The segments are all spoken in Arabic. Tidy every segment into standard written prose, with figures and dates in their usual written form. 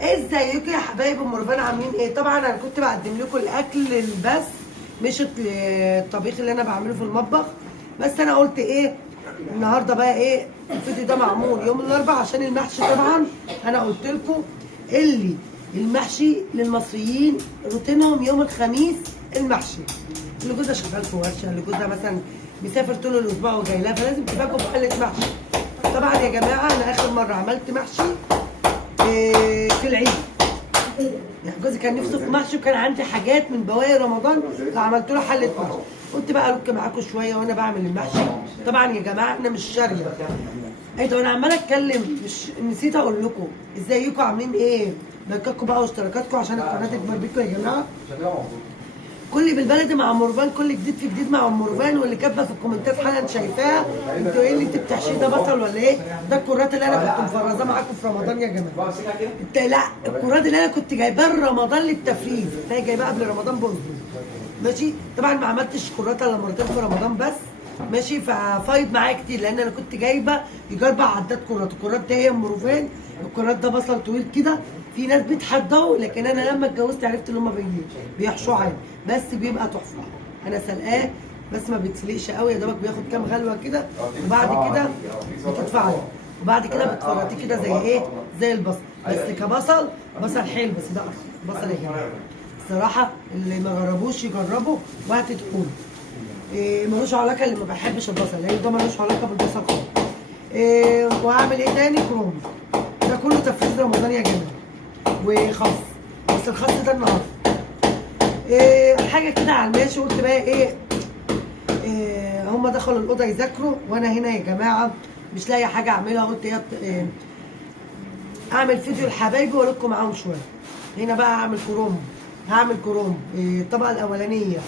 ازيكم يا حبايب ام رفان عاملين ايه؟ طبعا انا كنت بقدم لكم الاكل بس مش الطبيخ اللي انا بعمله في المطبخ. بس انا قلت ايه النهارده بقى ايه الفيديو ده معمول يوم الاربعاء عشان المحشي. طبعا انا قلت لكم اللي المحشي للمصريين روتينهم يوم الخميس المحشي. اللي جوزها شغال في ورشه، اللي جوزها مثلا مسافر طول الاسبوع وجاي لها، فلازم تفاجئوا بحله محشي. طبعا يا جماعه انا اخر مره عملت محشي في العيد، يعني جوزي كان نفسه في محشي وكان عندي حاجات من بواقي رمضان فعملت له حله محشي. قلت بقى الك معاكم شويه وانا بعمل المحشي. طبعا يا جماعه انا مش شاريه. ايه ده وانا عماله اتكلم مش نسيت اقول لكم ازيكم عاملين ايه؟ لايكاتكم بقى واشتراكاتكم عشان القناه تكبر بيكم يا جماعه. كل بالبلدي مع ام رفان، كل جديد في جديد مع ام رفان. واللي كاتبه في الكومنتات حالا شايفاها انتوا ايه اللي انت بتحشيه ده بصل ولا ايه؟ ده الكرات اللي انا كنت مفرزاه معاكم في رمضان يا جماعه. لا الكرات اللي انا كنت جايباها رمضان للتفريز، هي جايباها قبل رمضان بوزن ماشي. طبعا ما عملتش كرات الا مرتين في رمضان بس ماشي، ففايض معايا كتير لان انا كنت جايبه يجي 4 عدات كرات. الكرات دي هي ام رفان، الكرات ده بصل طويل كده. في ناس بتحضره لكن انا لما اتجوزت عرفت ان هم بيحشوه عادي بس بيبقى تحفه. انا سلقاه بس ما بيتسلقش قوي، يا دوبك بياخد كام غلوه كده وبعد كده بتدفعه وبعد كده بتفرطيه كده زي ايه زي البصل. بس كبصل بصل حلو، بس ده بصل يا جماعه الصراحه اللي ما جربوش يجربوا وهتدخلوا. ملوش علاقه اللي ما بيحبش البصل لان ده ملوش علاقه بالبصل خالص. وهعمل ايه تاني؟ كروم. ده كله تفريز رمضان يا جماعه وخس، بس الخس ده النهارده. حاجه كده على الماشي. قلت بقى ايه هما دخلوا الاوضه يذاكروا وانا هنا يا جماعه مش لاقي حاجه اعملها. قلت اعمل فيديو لحبايبي والكم معاهم شويه. هنا بقى اعمل كروم، هعمل كروم الطبقه الاولانيه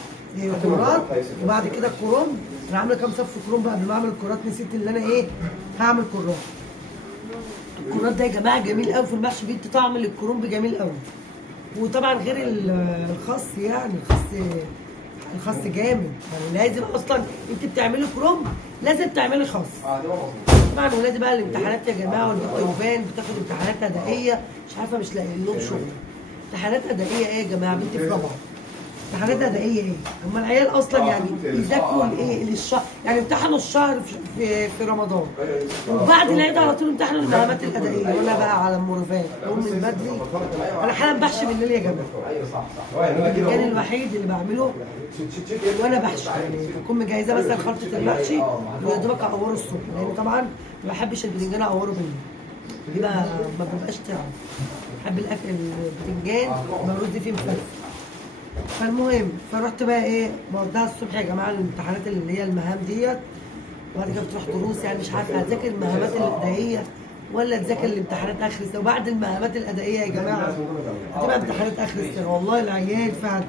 كرات وبعد كده الكروم. انا عامله كام صف كروم بقى قبل ما اعمل الكرات، نسيت اللي انا ايه هعمل كرات. الكرات ده يا جماعه جميل قوي في المحشي، بيدي طعم للكرومب جميل قوي. وطبعا غير الخس، يعني الخس جامد، يعني لازم اصلا انت بتعملي كرومب لازم تعملي خس. طبعا ولادي بقى الامتحانات يا جماعه، والبنت رفان بتاخد امتحانات ادائيه مش عارفه مش لاقيين لهم شغل. امتحانات ادائيه ايه يا جماعه؟ بنتي في رابعه. امتحانات ادائيه ايه؟ هم العيال اصلا يعني يذاكروا لايه؟ للشهر، يعني امتحنوا الشهر في رمضان وبعد العيد على طول امتحنوا المهامات الادائيه. وانا بقى على ام رفان اقوم من بدري. انا حالا بحشي بالليل يا جماعه، المكان الوحيد اللي بعمله وانا بحشي، يعني بكون مجهزه مثلا خلطه المحشي ويا دوبك اقوره الصبح، لان طبعا ما بحبش البتنجان اقوره بالليل، يبقى ما بيبقاش طعم. بحب الاكل البتنجان المرز فيه مفلفل. فالمهم فرحت بقى ايه بودعها الصبح يا جماعه الامتحانات اللي هي المهام ديت، وبعد كده بتروح دروس. يعني مش عارفه هتذاكر المهامات الادائيه ولا تذاكر الامتحانات اخر السنه. وبعد المهامات الادائيه يا جماعه هتبقى امتحانات اخر السنه. والله العيال فعلا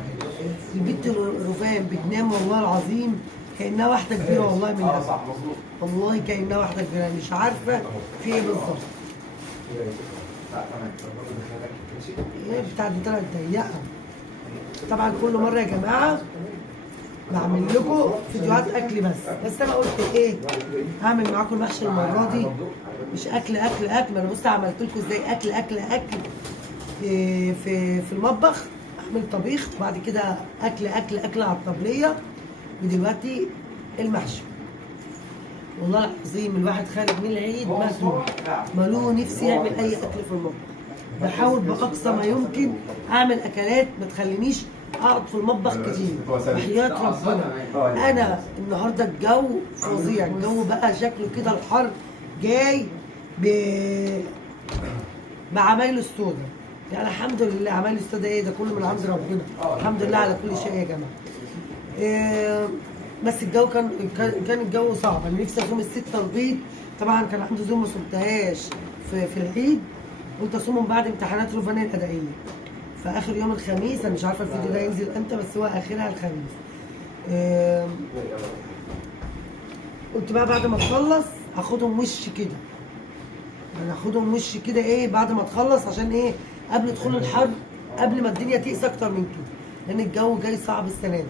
البنت رفان بتنام والله العظيم كانها واحده كبيره، والله من ده والله كانها واحده كبيره، مش عارفه في ايه بالظبط. ايه بتاع دي طلعت ضيقه. طبعا كل مره يا جماعه بعمل لكم فيديوهات اكل بس انا قلت ايه هعمل معاكم المحشي المره دي مش اكل. ما انا بص عملت لكم ازاي اكل في المطبخ، اعمل طبيخ وبعد كده اكل على الطبليه، ودلوقتي المحشي. والله العظيم الواحد خارج من العيد مالوه نفسي يعمل اي اكل في المطبخ. بحاول باقصى ما يمكن اعمل اكلات ما تخلينيش اقعد في المطبخ كتير وحياة ربنا. انا النهارده الجو فظيع، الجو بقى شكله كده الحر جاي بعمايله السودا. يعني الحمد لله عمايله السودا ايه ده كله من عند ربنا، الحمد لله على كل شيء يا جماعه. بس الجو كان الجو صعب. انا نفسي اصوم الستة البيض، طبعا كان عندي زوم ما صمتهاش في العيد، قلت اصومهم بعد امتحانات رفان الادائيه في اخر يوم الخميس. انا مش عارفه الفيديو ده ينزل امتى بس هو اخرها الخميس. قلت بقى بعد ما تخلص هاخدهم وش كده، يعني هاخدهم وش كده ايه بعد ما تخلص عشان ايه قبل دخول الحر، قبل ما الدنيا تقسى اكتر من كده، لان الجو جاي صعب السنه دي.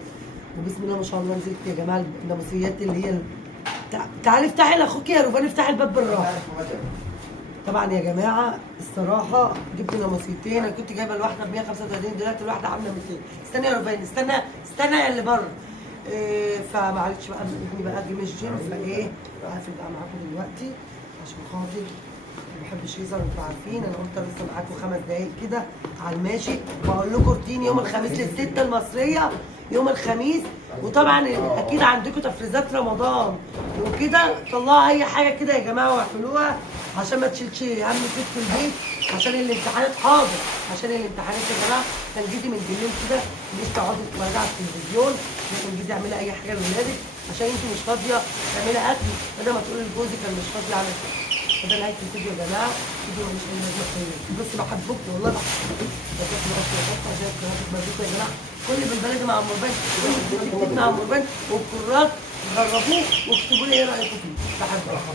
وبسم الله ما شاء الله نزلت يا جماعه الناموسيات اللي هي تعالي افتحي لاخوك يا رفان، افتحي الباب بالراحه. طبعا يا جماعه الصراحه جبت ناموسيتين. انا كنت جايبه الواحده ب 135، دلوقتي الواحده عامله 200. استنى يا رباني، استنى يا اللي بره. فمعلش بقى ابني بقى جه من الجيم، فايه هقفل بقى معاكم دلوقتي عشان خاطر ما بحبش يظهر، انتوا عارفين. انا قلت لسه معاكم 5 دقايق كده على الماشي، واقول لكم روتين يوم الخميس للستة المصريه يوم الخميس. وطبعا اكيد عندكم تفريزات رمضان وكده، طلعوا اي حاجه كده يا جماعه واعملوها عشان ما تشيلش هم فيك في البيت، عشان الامتحانات حاضر، عشان الامتحانات يا جماعه. كان جدي من بالليل كده مش تقعدي تتفرجي على التلفزيون، لكن جدي اعملي اي حاجه لاولادك عشان انت مش فاضيه تعملي اكل، بدل ما تقولي لجوزك انا مش فاضيه اعمل كده. فده نهايه الفيديو يا جماعه، فيديو مش اي لازمه خير. بص بحبكم والله بحبكم، بس انا عشان القناه تبقى يا جماعه. كل بالبلدي مع مربان، كل بالبلدي مع مربان والكرات، جربوه واكتبوا لي ايه رايكم فيه. بحبكم.